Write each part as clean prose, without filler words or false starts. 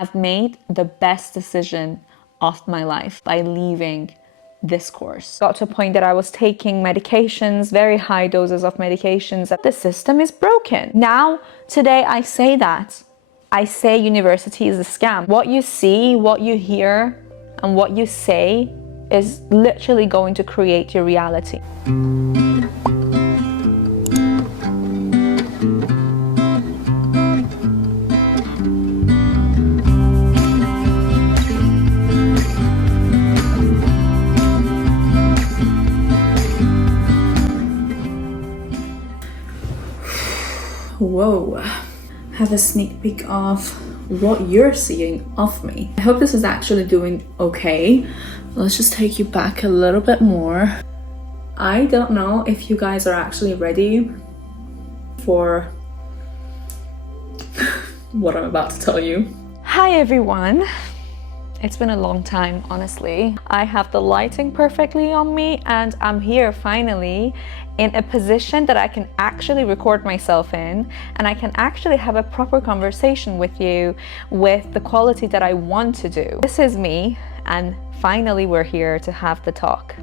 I've made the best decision of my life by leaving this course. Got to a point that I was taking medications, very high doses of medications. The system is broken. Now, today I say that. I say university is a scam. What you see, what you hear, and what you say is literally going to create your reality. Whoa, have a sneak peek of what you're seeing of me. I hope this is actually doing okay. Let's just take you back a little bit more. I don't know if you guys are actually ready for what I'm about to tell you. Hi everyone. It's been a long time, honestly. I have the lighting perfectly on me and I'm here finally in a position that I can actually record myself in, and I can actually have a proper conversation with you with the quality that I want to do. This is me, and finally we're here to have the talk.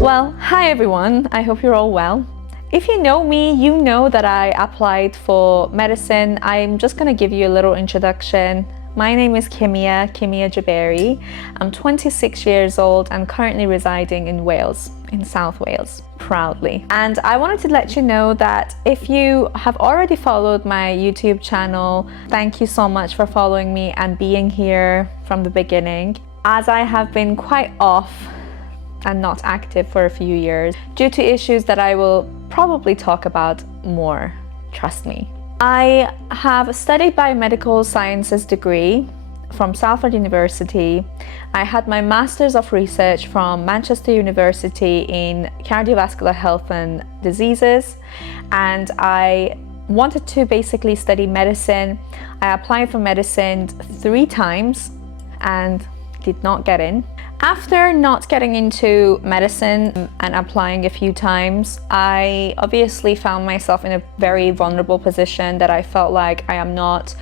Well, hi everyone, I hope you're all well. If you know me, you know that I applied for medicine. I'm just gonna give you a little introduction. My name is Kimia Jaberi. I'm 26 years old and currently residing in Wales, in South Wales, proudly. And I wanted to let you know that if you have already followed my YouTube channel, thank you so much for following me and being here from the beginning. As I have been quite off and not active for a few years due to issues that I will probably talk about more, trust me. I have studied biomedical sciences degree from Salford University. I had my Masters of Research from Manchester University in cardiovascular health and diseases, and I wanted to basically study medicine. I applied for medicine 3 times and did not get in. After not getting into medicine and applying a few times, I obviously found myself in a very vulnerable position that I felt like I am not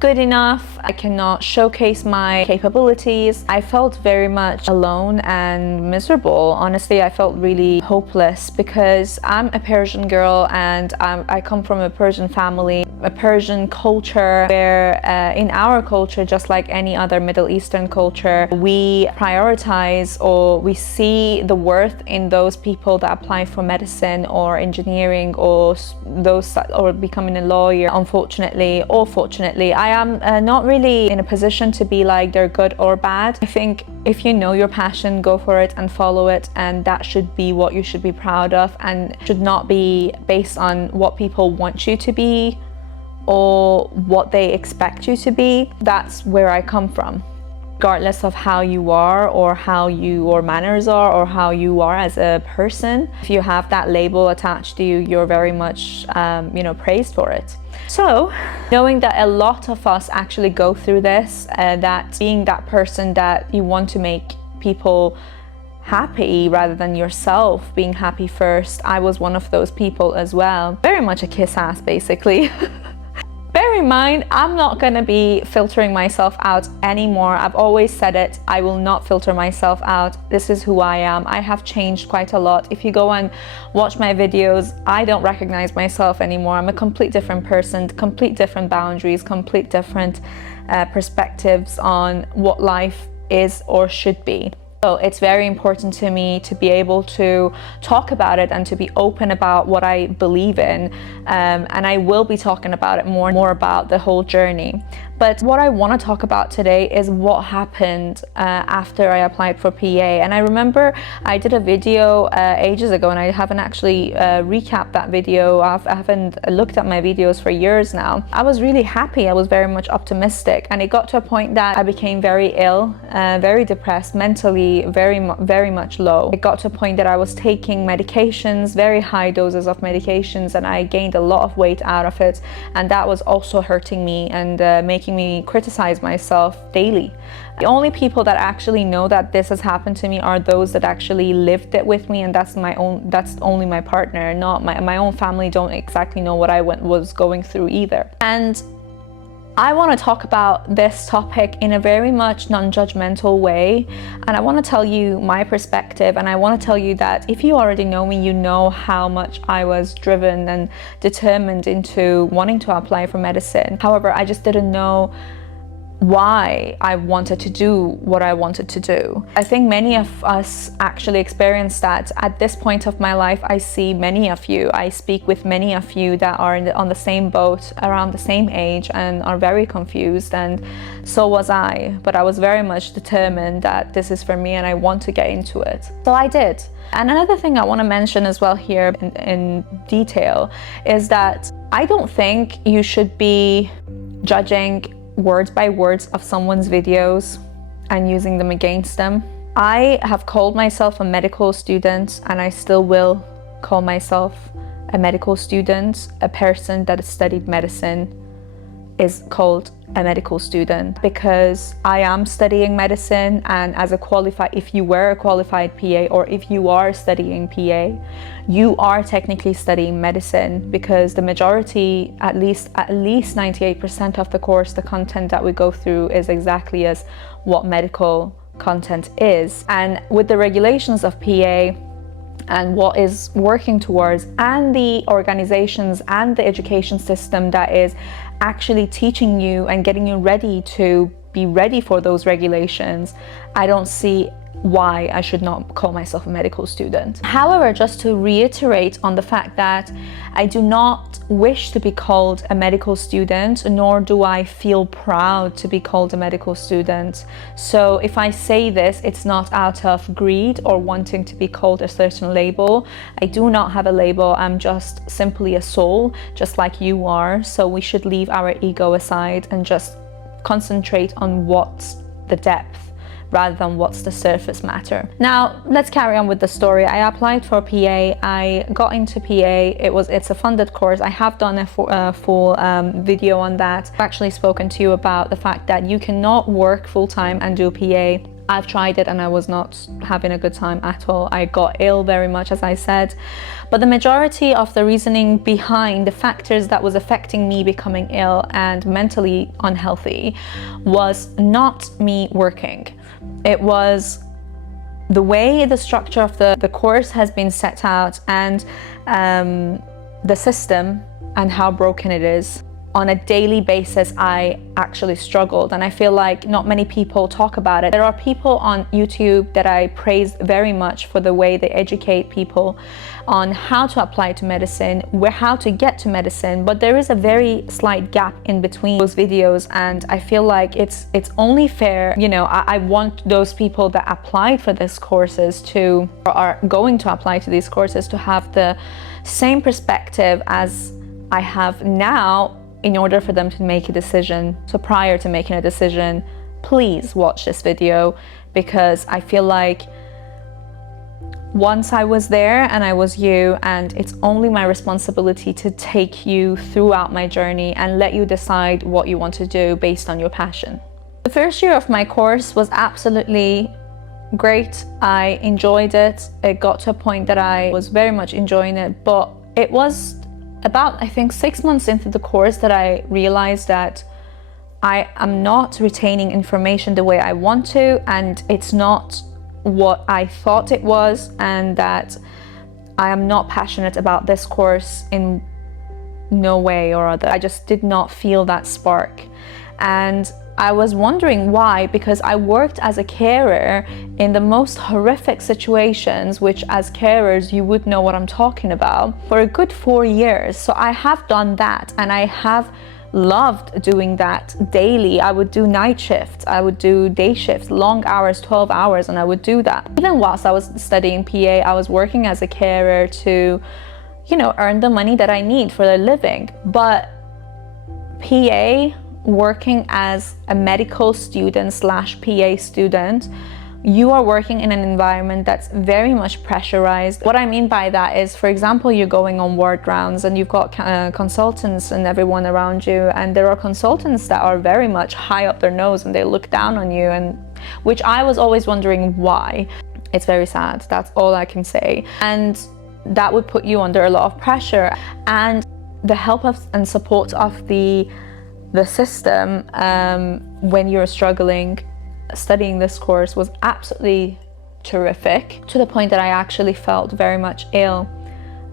good enough. I cannot showcase my capabilities. I felt very much alone and miserable. Honestly, I felt really hopeless because I'm a Persian girl and I come from a Persian family, a Persian culture where in our culture, just like any other Middle Eastern culture, we prioritize or we see the worth in those people that apply for medicine or engineering or those or becoming a lawyer. Unfortunately or fortunately, I am not really in a position to be like they're good or bad. I think if you know your passion, go for it and follow it, and that should be what you should be proud of and should not be based on what people want you to be or what they expect you to be. That's where I come from. Regardless of how you are or how your manners are or how you are as a person, if you have that label attached to you, you're very much praised for it. So knowing that a lot of us actually go through this, that being that person that you want to make people happy rather than yourself being happy first, I was one of those people as well. Very much a kiss ass basically. Bear in mind, I'm not gonna be filtering myself out anymore. I've always said it, I will not filter myself out. This is who I am. I have changed quite a lot. If you go and watch my videos, I don't recognize myself anymore. I'm a complete different person, complete different boundaries, complete different perspectives on what life is or should be. So it's very important to me to be able to talk about it and to be open about what I believe in, and I will be talking about it more about the whole journey. But what I want to talk about today is what happened after I applied for PA. And I remember I did a video ages ago, and I haven't actually recapped that video. I haven't looked at my videos for years now. I was really happy. I was very much optimistic, and it got to a point that I became very ill, very depressed, mentally very much low. It got to a point that I was taking medications, very high doses of medications, and I gained a lot of weight out of it, and that was also hurting me and making making me criticize myself daily. The only people that actually know that this has happened to me are those that actually lived it with me, and that's only my partner. Not my own family don't exactly know what I was going through either. And I want to talk about this topic in a very much non-judgmental way, and I want to tell you my perspective, and I want to tell you that if you already know me, you know how much I was driven and determined into wanting to apply for medicine. However, I just didn't know why I wanted to do what I wanted to do. I think many of us actually experience that. At this point of my life, I see many of you, I speak with many of you that are on the same boat, around the same age, and are very confused, and so was I. But I was very much determined that this is for me and I want to get into it. So I did. And another thing I want to mention as well here in detail is that I don't think you should be judging words by words of someone's videos and using them against them. I have called myself a medical student, and I still will call myself a medical student. A person that has studied medicine is called a medical student because I am studying medicine, and as a qualified, if you were a qualified PA or if you are studying PA, you are technically studying medicine, because the majority, at least 98% of the course, the content that we go through is exactly as what medical content is. And with the regulations of PA and what is working towards, and the organizations and the education system that is actually teaching you and getting you ready to be ready for those regulations, I don't see why I should not call myself a medical student. However, just to reiterate on the fact that I do not wish to be called a medical student, nor do I feel proud to be called a medical student. So if I say this, it's not out of greed or wanting to be called a certain label. I do not have a label. I'm just simply a soul, just like you are. So we should leave our ego aside and just concentrate on what's the depth rather than what's the surface matter. Now, let's carry on with the story. I applied for PA, I got into PA, it's a funded course. I have done a full video on that. I've actually spoken to you about the fact that you cannot work full-time and do PA. I've tried it and I was not having a good time at all. I got ill very much, as I said. But the majority of the reasoning behind the factors that was affecting me becoming ill and mentally unhealthy was not me working. It was the way the structure of the course has been set out, and the system and how broken it is. On a daily basis, I actually struggled, and I feel like not many people talk about it. There are people on YouTube that I praise very much for the way they educate people on how to apply to medicine, how to get to medicine, but there is a very slight gap in between those videos, and I feel like it's only fair, you know, I want those people that applied for these courses to, or are going to apply to these courses, to have the same perspective as I have now, in order for them to make a decision. So prior to making a decision, please watch this video, because I feel like once I was there and I was you, and it's only my responsibility to take you throughout my journey and let you decide what you want to do based on your passion. The first year of my course was absolutely great. I enjoyed it. It got to a point that I was very much enjoying it, but it was about, I think, 6 months into the course that I realized that I am not retaining information the way I want to, and it's not what I thought it was, and that I am not passionate about this course in no way or other. I just did not feel that spark. And I was wondering why, because I worked as a carer in the most horrific situations, which as carers you would know what I'm talking about, for a good 4 years. So I have done that, and I have loved doing that daily. I would do night shifts, I would do day shifts, long hours, 12 hours, and I would do that. Even whilst I was studying PA, I was working as a carer to, you know, earn the money that I need for a living. But PA, working as a medical student / PA student, you are working in an environment that's very much pressurized. What I mean by that is, for example, you're going on ward rounds and you've got consultants and everyone around you, and there are consultants that are very much high up their nose and they look down on you, and which I was always wondering why. It's very sad, that's all I can say. And that would put you under a lot of pressure, and the help and support of the system when you're struggling studying this course was absolutely terrific, to the point that I actually felt very much ill,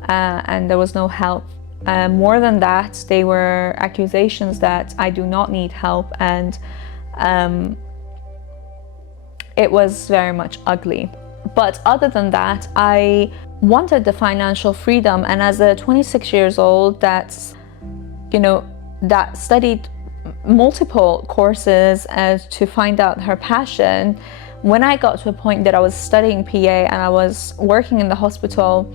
and there was no help. More than that, they were accusations that I do not need help, and it was very much ugly. But other than that, I wanted the financial freedom, and as a 26 years old that studied multiple courses to find out her passion, when I got to a point that I was studying PA and I was working in the hospital,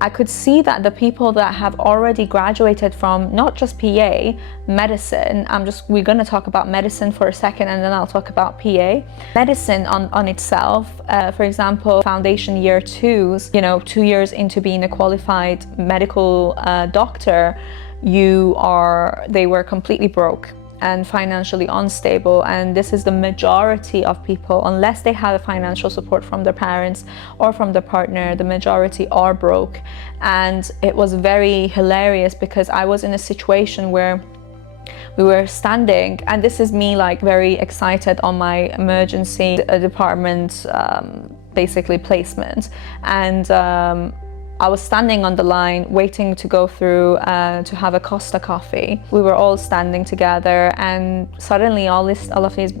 I could see that the people that have already graduated from not just PA, medicine, we're going to talk about medicine for a second and then I'll talk about PA. Medicine on itself, for example, foundation year 2s, 2 years into being a qualified medical doctor, they were completely broke and financially unstable, and this is the majority of people. Unless they have financial support from their parents or from their partner, the majority are broke. And it was very hilarious because I was in a situation where we were standing, and this is me like very excited on my emergency department basically placement, and I was standing on the line waiting to go through to have a Costa coffee. We were all standing together, and suddenly all of these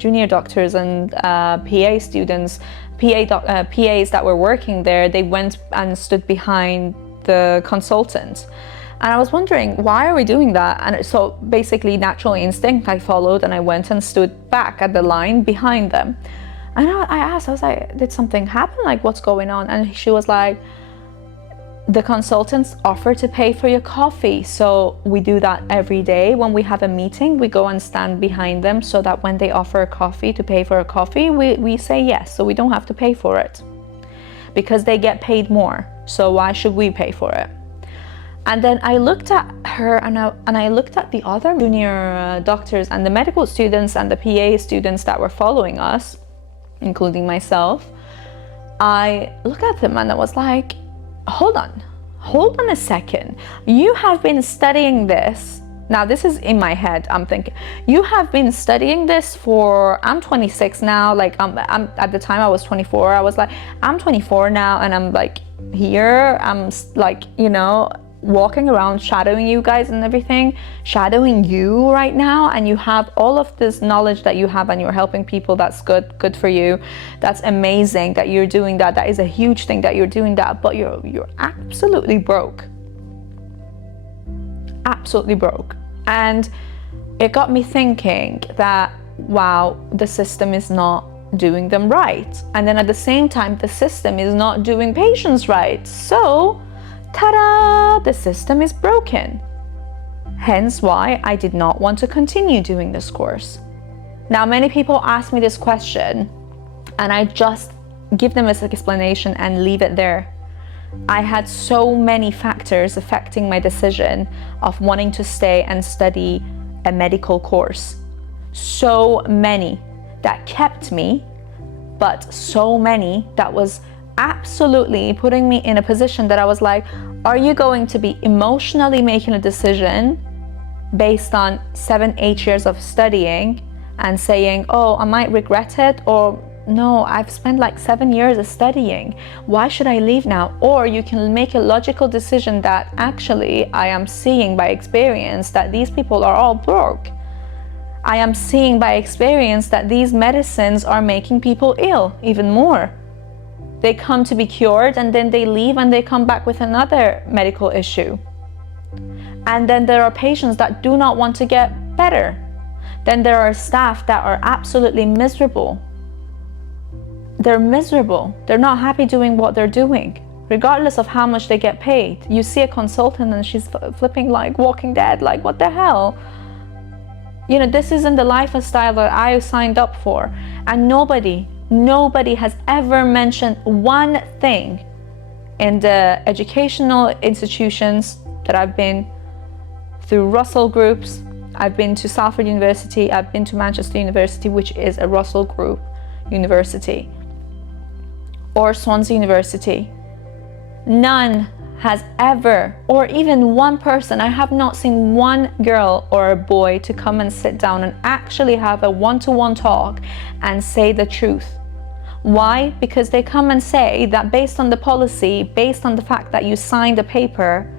junior doctors and PA students, PAs that were working there, they went and stood behind the consultant. And I was wondering, why are we doing that? And so basically, natural instinct, I followed and I went and stood back at the line behind them. And I asked, I was like, did something happen? Like, what's going on? And she was like, the consultants offer to pay for your coffee. So we do that every day. When we have a meeting, we go and stand behind them so that when they offer a coffee to pay for a coffee, we say yes, so we don't have to pay for it. Because they get paid more, so why should we pay for it? And then I looked at her and I looked at the other junior doctors and the medical students and the PA students that were following us, including myself. I looked at them and I was like, hold on a second. You have been studying this. Now this is in my head, I'm thinking, you have been studying this for, I'm 26 now, like I'm at the time I was 24, I was like, I'm 24 now, and I'm like here, I'm like, walking around shadowing you guys and everything, shadowing you right now, and you have all of this knowledge that you have and you're helping people. That's good for you. That's amazing that you're doing that. That is a huge thing that you're doing that, but you're absolutely broke. Absolutely broke. And it got me thinking that, wow, the system is not doing them right. And then at the same time, the system is not doing patients right. So ta-da! The system is broken. Hence why I did not want to continue doing this course. Now, many people ask me this question, and I just give them this explanation and leave it there. I had so many factors affecting my decision of wanting to stay and study a medical course. So many that kept me, but so many that was absolutely putting me in a position that I was like, are you going to be emotionally making a decision based on 7-8 years of studying and saying, oh, I might regret it, or no, I've spent like 7 years of studying, why should I leave now? Or you can make a logical decision that actually I am seeing by experience that these people are all broke. I am seeing by experience that these medicines are making people ill even more. They come to be cured and then they leave and they come back with another medical issue. And then there are patients that do not want to get better. Then there are staff that are absolutely miserable. They're miserable. They're not happy doing what they're doing, regardless of how much they get paid. You see a consultant and she's flipping like Walking Dead, like what the hell? This isn't the lifestyle that I signed up for. And nobody Nobody has ever mentioned one thing in the educational institutions that I've been through Russell groups. I've been to Salford University, I've been to Manchester University, which is a Russell Group university, or Swansea University. None has ever, or even one person, I have not seen one girl or a boy to come and sit down and actually have a one-to-one talk and say the truth. Why? Because they come and say that based on the policy, based on the fact that you signed a paper,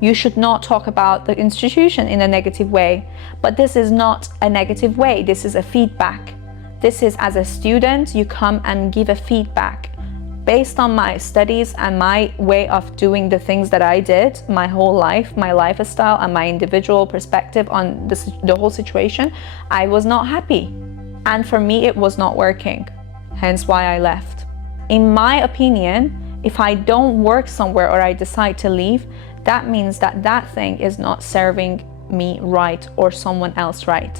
you should not talk about the institution in a negative way. But this is not a negative way. This is a feedback. This is, as a student, you come and give a feedback based on my studies and my way of doing the things that I did my whole life, my lifestyle and my individual perspective on the whole situation. I was not happy. And for me, it was not working. Hence why I left. In my opinion, if I don't work somewhere or I decide to leave, that means that that thing is not serving me right or someone else right.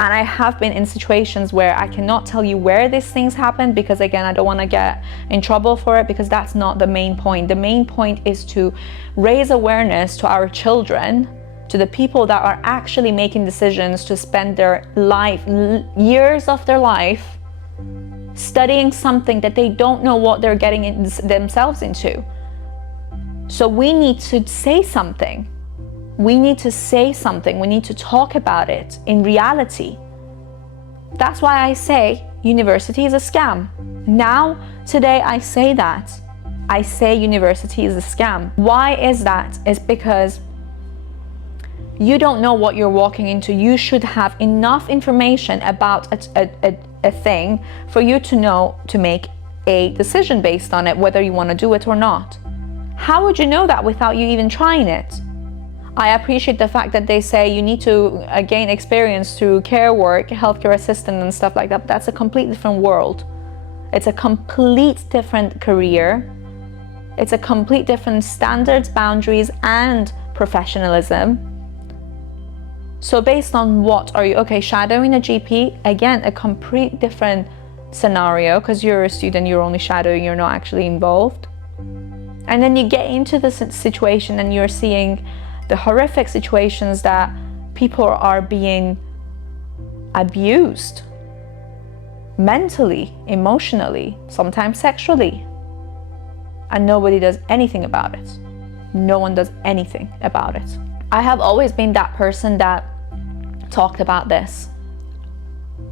And I have been in situations where I cannot tell you where these things happen, because again, I don't want to get in trouble for it, because that's not the main point. The main point is to raise awareness to our children, to the people that are actually making decisions to spend their life, years of their life, studying something that they don't know what they're getting themselves into. So we need to say something. We need to say something. We need to talk about it in reality. That's why I say university is a scam. Now, today I say that. I say university is a scam. Why is that? It's because you don't know what you're walking into. You should have enough information about a thing for you to know to make a decision based on it, whether you want to do it or not. How would you know that without you even trying it? I appreciate the fact that they say you need to gain experience through care work, healthcare assistant and stuff like that. That's a complete different world. It's a complete different career. It's a complete different standards, boundaries, and professionalism. So based on what are you, okay, shadowing a GP, again, a complete different scenario, because you're a student, you're only shadowing, you're not actually involved. And then you get into this situation and you're seeing the horrific situations that people are being abused mentally, emotionally, sometimes sexually, and nobody does anything about it. No one does anything about it. I have always been that person that talked about this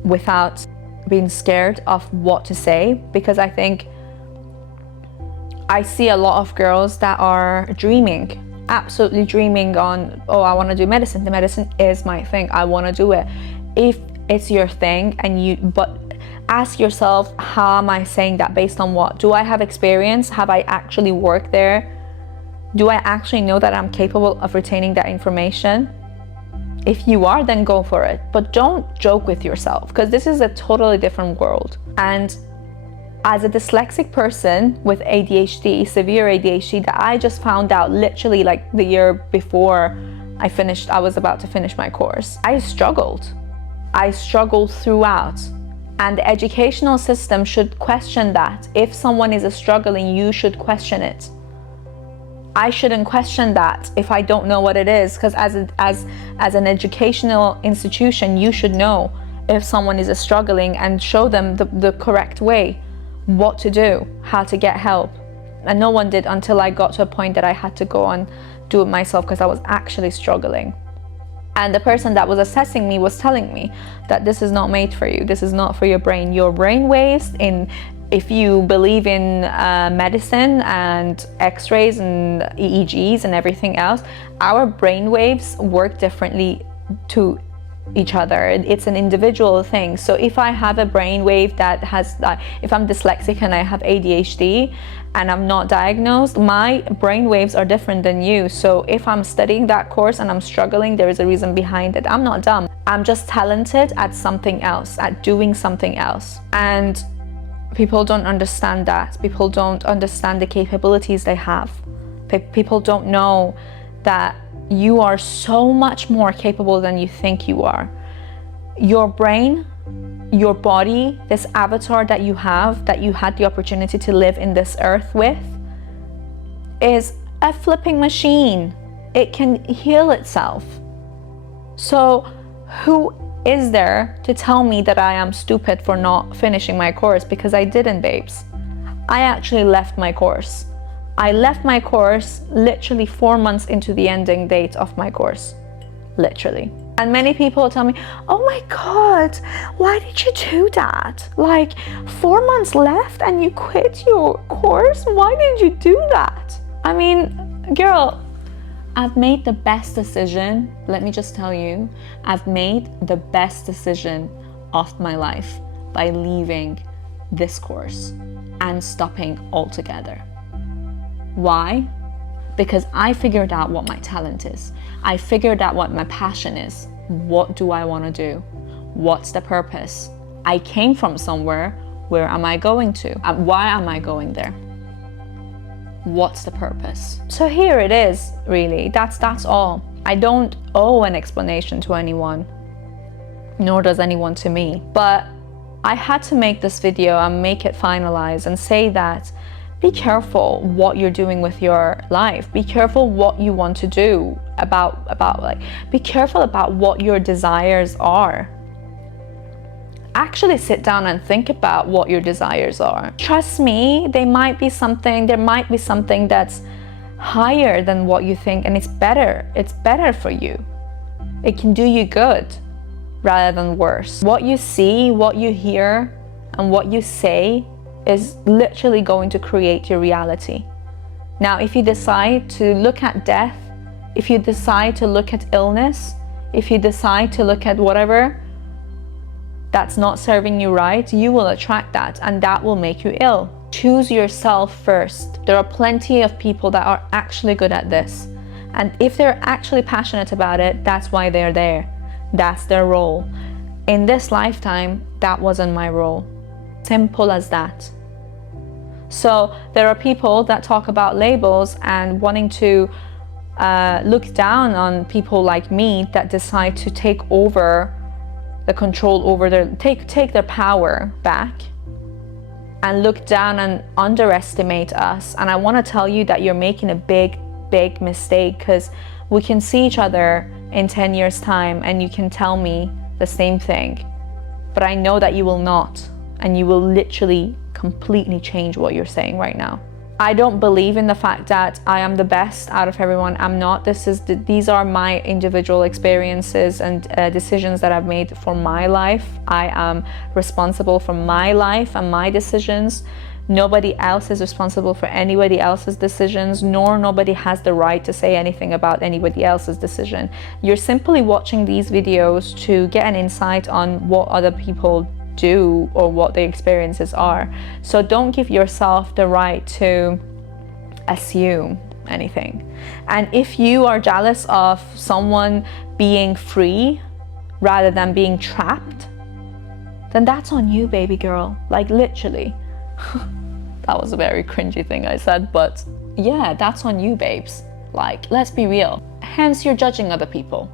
without being scared of what to say, because I think I see a lot of girls that are dreaming, absolutely dreaming on, oh, I want to do medicine. The medicine is my thing. I want to do it. If it's your thing, but ask yourself, how am I saying that? Based on what? Do I have experience? Have I actually worked there? Do I actually know that I'm capable of retaining that information? If you are, then go for it. But don't joke with yourself, because this is a totally different world. And as a dyslexic person with ADHD, severe ADHD, that I just found out literally like the year before I was about to finish my course, I struggled throughout. And the educational system should question that. If someone is struggling, you should question it. I shouldn't question that if I don't know what it is, because as an educational institution, you should know if someone is struggling and show them the correct way, what to do, how to get help. And no one did until I got to a point that I had to go and do it myself, because I was actually struggling. And the person that was assessing me was telling me that this is not made for you. This is not for your brain. Your brain waves, if you believe in medicine and x-rays and EEGs and everything else, our brain waves work differently to each other. It's an individual thing. So if I have a brain wave that has, if I'm dyslexic and I have ADHD and I'm not diagnosed, my brain waves are different than you. So if I'm studying that course and I'm struggling, there is a reason behind it. I'm not dumb. I'm just talented at something else, at doing something else. And people don't understand that. People don't understand the capabilities they have. People don't know that you are so much more capable than you think you are. Your brain your body, this avatar that you have, that you had the opportunity to live in this earth with, is a flipping machine. It can heal itself. So who is there to tell me that I am stupid for not finishing my course? Because I didn't, babes. I actually left my course. I left my course literally 4 months into the ending date of my course. Literally. And many people tell me, oh my God, why did you do that? Like 4 months left and you quit your course? Why did you do that? I mean, girl, I've made the best decision. Let me just tell you, I've made the best decision of my life by leaving this course and stopping altogether. Why? Because I figured out what my talent is. I figured out what my passion is. What do I want to do? What's the purpose? I came from somewhere. Where am I going to? Why am I going there? What's the purpose? So here it is, really. That's all. I don't owe an explanation to anyone, nor does anyone to me. But I had to make this video and make it finalized and say that be careful what you're doing with your life. Be careful what you want to do be careful about what your desires are. Actually sit down and think about what your desires are. Trust me, there might be something that's higher than what you think, and it's better for you. It can do you good rather than worse. What you see, what you hear, and what you say is literally going to create your reality. Now, if you decide to look at death, if you decide to look at illness, if you decide to look at whatever that's not serving you right, you will attract that, and that will make you ill. Choose yourself first. There are plenty of people that are actually good at this, and if they're actually passionate about it, that's why they're there. That's their role. In this lifetime, that wasn't my role. Simple as that. So there are people that talk about labels and wanting to look down on people like me that decide to take over the control over take their power back and look down and underestimate us. And I want to tell you that you're making a big mistake, because we can see each other in 10 years time and you can tell me the same thing, but I know that you will not, and you will literally completely change what you're saying right now. I don't believe in the fact that I am the best out of everyone. I'm not. These are my individual experiences and decisions that I've made for my life. I am responsible for my life and my decisions. Nobody else is responsible for anybody else's decisions, nor nobody has the right to say anything about anybody else's decision. You're simply watching these videos to get an insight on what other people do or what their experiences are. So don't give yourself the right to assume anything. And if you are jealous of someone being free rather than being trapped, then that's on you, baby girl. Like, literally. That was a very cringy thing I said, but yeah, that's on you, babes. Like, let's be real. Hence, you're judging other people.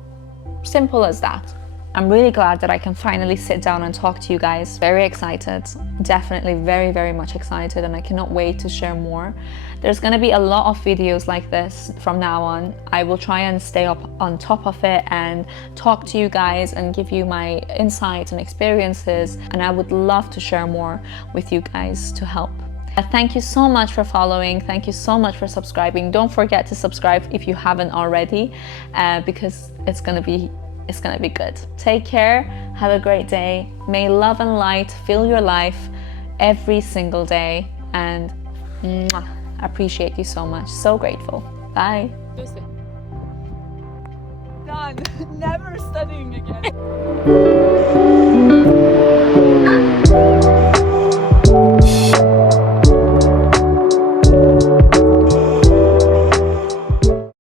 Simple as that. I'm really glad that I can finally sit down and talk to you guys. Very excited, definitely very much excited, and I cannot wait to share more. There's gonna be a lot of videos like this from now on. I will try and stay up on top of it and talk to you guys and give you my insights and experiences, and I would love to share more with you guys to help. Thank you so much for following. Thank you so much for subscribing. Don't forget to subscribe if you haven't already, because it's gonna be good. Take care, have a great day. May love and light fill your life every single day, and I appreciate you so much. So grateful. Bye. Done. Never studying again.